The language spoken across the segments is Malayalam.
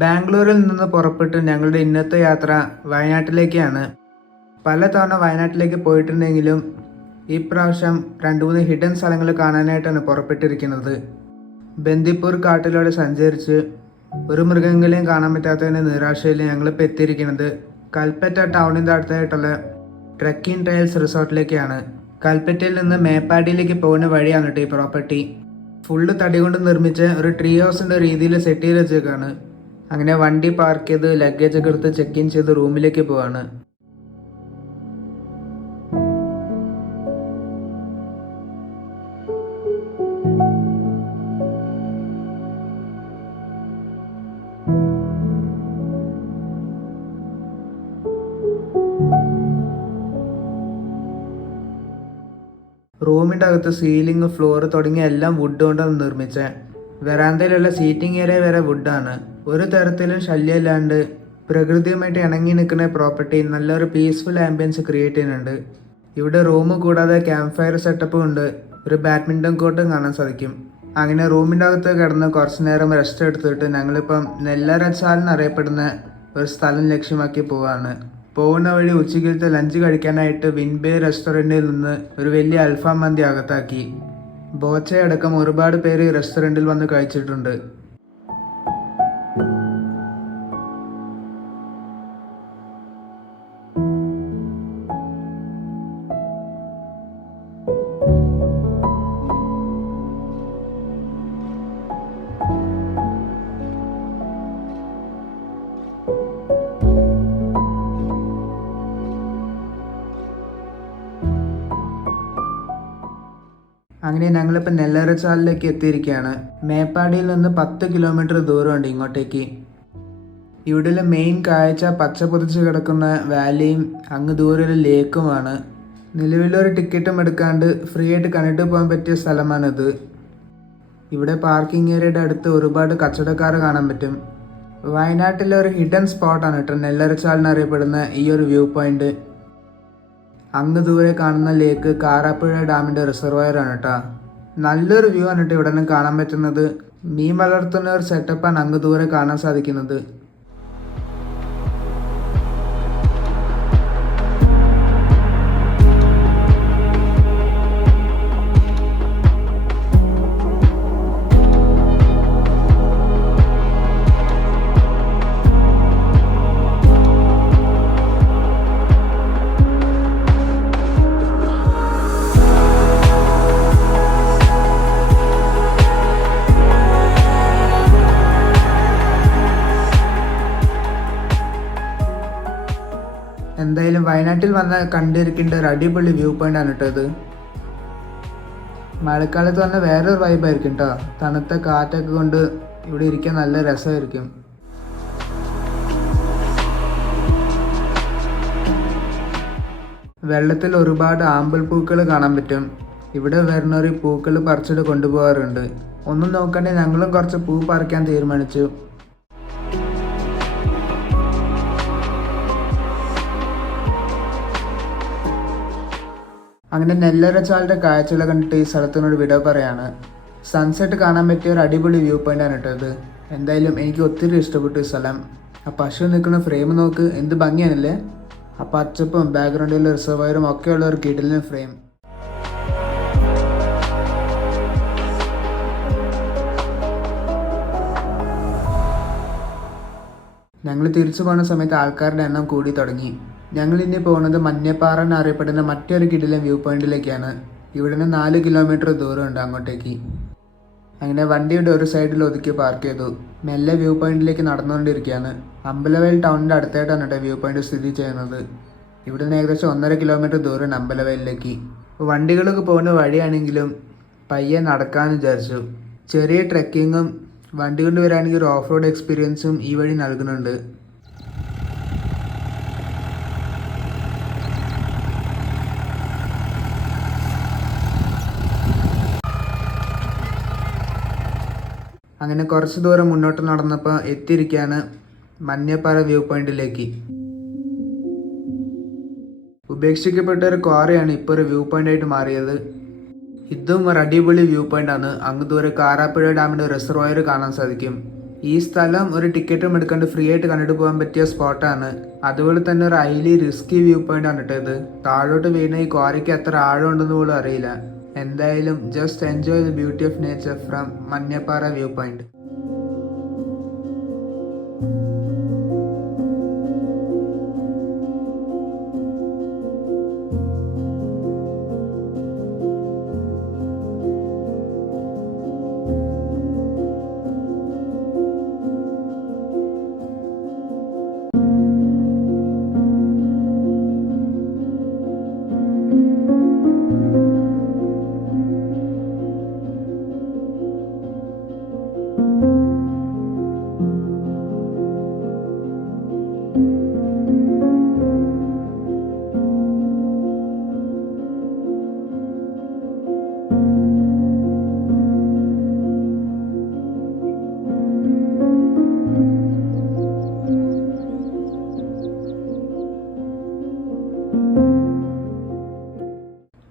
ബാംഗ്ലൂരിൽ നിന്ന് പുറപ്പെട്ട് ഞങ്ങളുടെ ഇന്നത്തെ യാത്ര വയനാട്ടിലേക്കാണ്. പലതവണ വയനാട്ടിലേക്ക് പോയിട്ടുണ്ടെങ്കിലും ഈ പ്രാവശ്യം 2-3 ഹിഡൻ സ്ഥലങ്ങൾ കാണാനായിട്ടാണ് പുറപ്പെട്ടിരിക്കുന്നത്. ബന്ദിപ്പൂർ കാട്ടിലൂടെ സഞ്ചരിച്ച് ഒരു മൃഗങ്ങളെയും കാണാൻ പറ്റാത്തതിൻ്റെ നിരാശയിൽ ഞങ്ങളിപ്പോൾ എത്തിയിരിക്കുന്നത് കൽപ്പറ്റ ടൗണിൻ്റെ അടുത്തായിട്ടുള്ള ട്രക്കിംഗ് ട്രയൽസ് റിസോർട്ടിലേക്കാണ്. കൽപ്പറ്റയിൽ നിന്ന് മേപ്പാടിയിലേക്ക് പോകുന്ന വഴിയാണ് കേട്ടോ ഈ പ്രോപ്പർട്ടി. ഫുള്ള് തടി കൊണ്ട് നിർമ്മിച്ച ഒരു ട്രീ ഹൗസിൻ്റെ രീതിയിൽ സെറ്റ് ചെയ്ത് വെച്ചേക്കാണ്. അങ്ങനെ വണ്ടി പാർക്ക് ചെയ്ത് ലഗേജ് ഒക്കെ എടുത്ത് ചെക്ക് ഇൻ ചെയ്ത് റൂമിലേക്ക് പോവാണ്. റൂമിൻ്റെ അകത്ത് സീലിംഗ്, ഫ്ലോർ തുടങ്ങിയ എല്ലാം വുഡ് കൊണ്ടാണ് നിർമ്മിച്ചത്. വെറാന്തയിലുള്ള സീറ്റിംഗ് ഏരിയ വരെ വുഡാണ്. ഒരു തരത്തിലും ശല്യമില്ലാണ്ട് പ്രകൃതിയുമായിട്ട് ഇണങ്ങി നിൽക്കുന്ന പ്രോപ്പർട്ടി നല്ലൊരു പീസ്ഫുൾ ആംബിയൻസ് ക്രിയേറ്റ് ചെയ്യുന്നുണ്ട്. ഇവിടെ റൂം കൂടാതെ ക്യാമ്പ് ഫയർ സെറ്റപ്പും ഉണ്ട്. ഒരു ബാഡ്മിൻ്റൺ കോർട്ടും കാണാൻ സാധിക്കും. അങ്ങനെ റൂമിൻ്റെ അകത്ത് കിടന്ന് കുറച്ച് നേരം റെസ്റ്റ് എടുത്തിട്ട് ഞങ്ങളിപ്പം നെല്ലറച്ചാൽ എന്നറിയപ്പെടുന്ന ഒരു സ്ഥലം ലക്ഷ്യമാക്കി പോവാണ്. പോകുന്ന വഴി ഉച്ചയ്ക്കലത്തെ ലഞ്ച് കഴിക്കാനായിട്ട് വിൻബേ റെസ്റ്റോറൻറ്റിൽ നിന്ന് ഒരു വലിയ അൽഫാം മന്തി അകത്താക്കി. ബോച്ചയടക്കം ഒരുപാട് പേര് റെസ്റ്റോറൻറ്റിൽ വന്ന് കഴിച്ചിട്ടുണ്ട്. അങ്ങനെ ഞങ്ങളിപ്പോൾ നെല്ലറച്ചാലിലേക്ക് എത്തിയിരിക്കുകയാണ്. മേപ്പാടിയിൽ നിന്ന് 10 കിലോമീറ്റർ ദൂരമുണ്ട് ഇങ്ങോട്ടേക്ക്. ഇവിടെയുള്ള മെയിൻ കാഴ്ച പച്ച പൊതിച്ച് കിടക്കുന്ന വാലിയും അങ്ങ് ദൂരെ ഒരു ലേക്കുമാണ്. നിലവിലൊരു ടിക്കറ്റും എടുക്കാണ്ട് ഫ്രീ ആയിട്ട് കണ്ടിട്ട് പോകാൻ പറ്റിയ സ്ഥലമാണിത്. ഇവിടെ പാർക്കിംഗ് ഏരിയയുടെ അടുത്ത് ഒരുപാട് കച്ചവടക്കാർ കാണാൻ പറ്റും. വയനാട്ടിലെ ഒരു ഹിഡൻ സ്പോട്ടാണ് കേട്ടോ നെല്ലറച്ചാൽ എന്നറിയപ്പെടുന്ന ഈ ഒരു വ്യൂ പോയിന്റ്. അങ്ങ് ദൂരെ കാണുന്ന ലേക്ക് കാരാപ്പുഴ ഡാമിൻ്റെ റിസർവയർ ആണ് കേട്ടോ. നല്ലൊരു വ്യൂ ആണ് കേട്ടോ ഇവിടെ നിന്ന് കാണാൻ പറ്റുന്നത്. മീൻ വളർത്തുന്ന ഒരു സെറ്റപ്പാണ് അങ്ങ് ദൂരെ കാണാൻ സാധിക്കുന്നത്. എന്തായാലും വയനാട്ടിൽ വന്ന കണ്ടിരിക്കേണ്ട ഒരു അടിപൊളി വ്യൂ പോയിന്റ് ആണ് കേട്ടോ ഇത്. മഴക്കാലത്ത് വന്ന വേറൊരു വൈബായിരിക്കും കേട്ടോ. തണുത്ത കാറ്റൊക്കെ കൊണ്ട് ഇവിടെ ഇരിക്കാൻ നല്ല രസമായിരിക്കും. വെള്ളത്തിൽ ഒരുപാട് ആമ്പൽ പൂക്കൾ കാണാൻ പറ്റും. ഇവിടെ വരുന്നവർ പൂക്കൾ പറിച്ചിട്ട് കൊണ്ടുപോകാറുണ്ട്. ഒന്നും നോക്കണ്ടേ ഞങ്ങളും കുറച്ച് പൂ പറിക്കാൻ തീരുമാനിച്ചു. അങ്ങനെ നെല്ലറച്ചാലിൻ്റെ കാഴ്ചകൾ കണ്ടിട്ട് ഈ സ്ഥലത്തിനോട് വിട പറയാണ്. സൺസെറ്റ് കാണാൻ പറ്റിയ ഒരു അടിപൊളി വ്യൂ പോയിന്റ് ആണ് കേട്ടോ ഇത്. എന്തായാലും എനിക്ക് ഒത്തിരി ഇഷ്ടപ്പെട്ടു ഈ സ്ഥലം. ആ പശു നിൽക്കുന്ന ഫ്രെയിം നോക്ക്, എന്ത് ഭംഗിയാണല്ലേ. ആ പച്ചപ്പും ബാക്ക്ഗ്രൗണ്ടിലെ റിസർവയറും ഒക്കെ ഉള്ള ഒരു കിടിലൻ ഫ്രെയിം. ഞങ്ങൾ തിരിച്ചു പോകുന്ന സമയത്ത് ആൾക്കാരുടെ എണ്ണം കൂടി തുടങ്ങി. ഞങ്ങൾ ഇനി പോകുന്നത് മഞ്ഞപ്പാറ എന്നറിയപ്പെടുന്ന മറ്റൊരു കിടിലൻ വ്യൂ പോയിന്റിലേക്കാണ്. ഇവിടെ നിന്ന് 4 കിലോമീറ്റർ ദൂരമുണ്ട് അങ്ങോട്ടേക്ക്. അങ്ങനെ വണ്ടിയുടെ ഒരു സൈഡിൽ ഒതുക്കി പാർക്ക് ചെയ്തു. മെല്ലെ വ്യൂ പോയിന്റിലേക്ക് നടന്നുകൊണ്ടിരിക്കുകയാണ്. അമ്പലവയൽ ടൗണിൻ്റെ അടുത്തായിട്ടാണ് കേട്ടോ വ്യൂ പോയിന്റ് സ്ഥിതി ചെയ്യുന്നത്. ഇവിടെ നിന്ന് ഏകദേശം 1.5 കിലോമീറ്റർ ദൂരം അമ്പലവയലിലേക്ക്. വണ്ടികളൊക്കെ പോകുന്ന വഴിയാണെങ്കിലും പയ്യെ നടക്കാമെന്ന് വിചാരിച്ചു. ചെറിയ ട്രെക്കിങ്ങും വണ്ടി കൊണ്ട് വരികയാണെങ്കിൽ ഒരു ഓഫ് റോഡ് എക്സ്പീരിയൻസും ഈ വഴി നൽകുന്നുണ്ട്. അങ്ങനെ കുറച്ച് ദൂരം മുന്നോട്ട് നടന്നപ്പോൾ എത്തിയിരിക്കുകയാണ് മഞ്ഞപ്പാറ വ്യൂ പോയിന്റിലേക്ക്. ഉപേക്ഷിക്കപ്പെട്ട ഒരു ക്വാറിയാണ് ഇപ്പോൾ ഒരു വ്യൂ പോയിന്റ് ആയിട്ട് മാറിയത്. ഇതും ഒരു അടിപൊളി വ്യൂ പോയിന്റ് ആണ്. അങ്ങ് ദൂരെ കാരാപ്പുഴ ഡാമിന്റെ റിസർവോയർ കാണാൻ സാധിക്കും. ഈ സ്ഥലം ഒരു ടിക്കറ്റും എടുക്കാണ്ട് ഫ്രീ ആയിട്ട് കണ്ടിട്ട് പോകാൻ പറ്റിയ സ്പോട്ടാണ്. അതുപോലെ തന്നെ ഒരു ഹൈലി റിസ്കി വ്യൂ പോയിന്റ് ആണ് ഇത്. താഴോട്ട് വീണ ഈ ക്വാറിക്ക് എത്ര ആഴം ഉണ്ടെന്ന് പോലും അറിയില്ല. എന്തായാലും just enjoy the beauty of nature from Manjappara view point.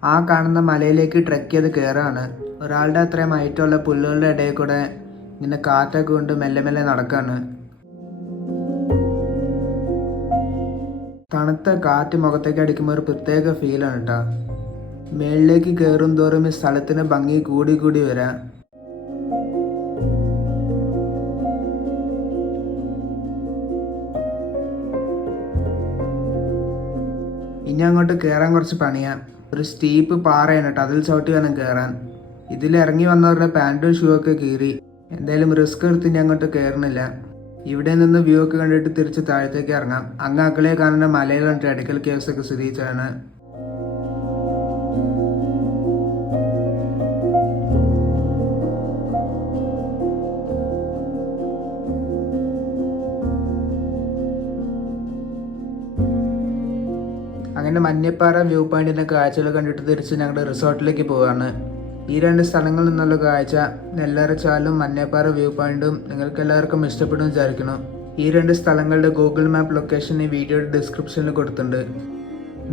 ആ കാണുന്ന മലയിലേക്ക് ട്രെക്ക് ചെയ്ത് കയറാണ്. ഒരാളുടെ അത്രയും ഹൈറ്റുള്ള പുല്ലുകളുടെ ഇടയിൽ കൂടെ ഇങ്ങനെ കാറ്റൊക്കെ കൊണ്ട് മെല്ലെ മെല്ലെ നടക്കാണ്. തണുത്ത കാറ്റ് മുഖത്തേക്ക് അടിക്കുമ്പോൾ ഒരു പ്രത്യേക ഫീലാണ് കേട്ടോ. മേളിലേക്ക് കയറും തോറും ഈ സ്ഥലത്തിന് ഭംഗി കൂടി കൂടി വരാം. ഇനി അങ്ങോട്ട് കയറാൻ കുറച്ച് പണിയാം. ഒരു സ്റ്റീപ്പ് പാറയാണ് കേട്ടോ, അതിൽ ചവിട്ടി വേണം കയറാൻ. ഇതിൽ ഇറങ്ങി വന്നവരുടെ പാൻറ്റും ഷൂ ഒക്കെ കീറി. എന്തായാലും റിസ്ക് എടുത്ത് ഇനി അങ്ങോട്ട് കയറുന്നില്ല. ഇവിടെ നിന്ന് വ്യൂ ഒക്കെ കണ്ടിട്ട് തിരിച്ച് താഴത്തേക്ക് ഇറങ്ങാം. അങ്ങ് അക്കലെ കാണുന്ന മലയിലാണ് എടക്കൽ കേവ്സ് ഒക്കെ സ്ഥിതിച്ചാണ്. അങ്ങനെ മഞ്ഞപ്പാറ വ്യൂ പോയിന്റിന്റെ കാഴ്ചകൾ കണ്ടിട്ട് തിരിച്ച് ഞങ്ങളുടെ റിസോർട്ടിലേക്ക് പോവാണ്. ഈ രണ്ട് സ്ഥലങ്ങളിൽ നിന്നുള്ള കാഴ്ച, നെല്ലറച്ചാലും മഞ്ഞപ്പാറ വ്യൂ പോയിന്റും നിങ്ങൾക്ക് എല്ലാവർക്കും ഇഷ്ടപ്പെടും വിചാരിക്കുന്നു. ഈ രണ്ട് സ്ഥലങ്ങളുടെ ഗൂഗിൾ മാപ്പ് ലൊക്കേഷൻ ഈ വീഡിയോയുടെ ഡിസ്ക്രിപ്ഷനിൽ കൊടുത്തിട്ടുണ്ട്.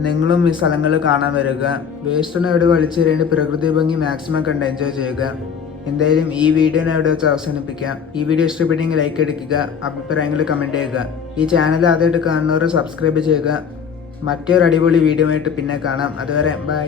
നിങ്ങളും ഈ സ്ഥലങ്ങൾ കാണാൻ വരിക. വേസ്റ്റൊന്നും എവിടെ വലിച്ചെറിയേണ്ട, പ്രകൃതി ഭംഗി മാക്സിമം കണ്ട് എൻജോയ് ചെയ്യുക. എന്തായാലും ഈ വീഡിയോനെ എവിടെ വെച്ച് അവസാനിപ്പിക്കാം. ഈ വീഡിയോ ഇഷ്ടപ്പെട്ടെങ്കിൽ ലൈക്ക് അടിക്കുക, അഭിപ്രായങ്ങൾ കമൻറ്റ് ചെയ്യുക. ഈ ചാനൽ ആദ്യമായിട്ട് കാണുന്നവർ സബ്സ്ക്രൈബ് ചെയ്യുക. മറ്റൊരു അടിപൊളി വീഡിയോ ആയിട്ട് പിന്നെ കാണാം. അതുവരെ ബൈ.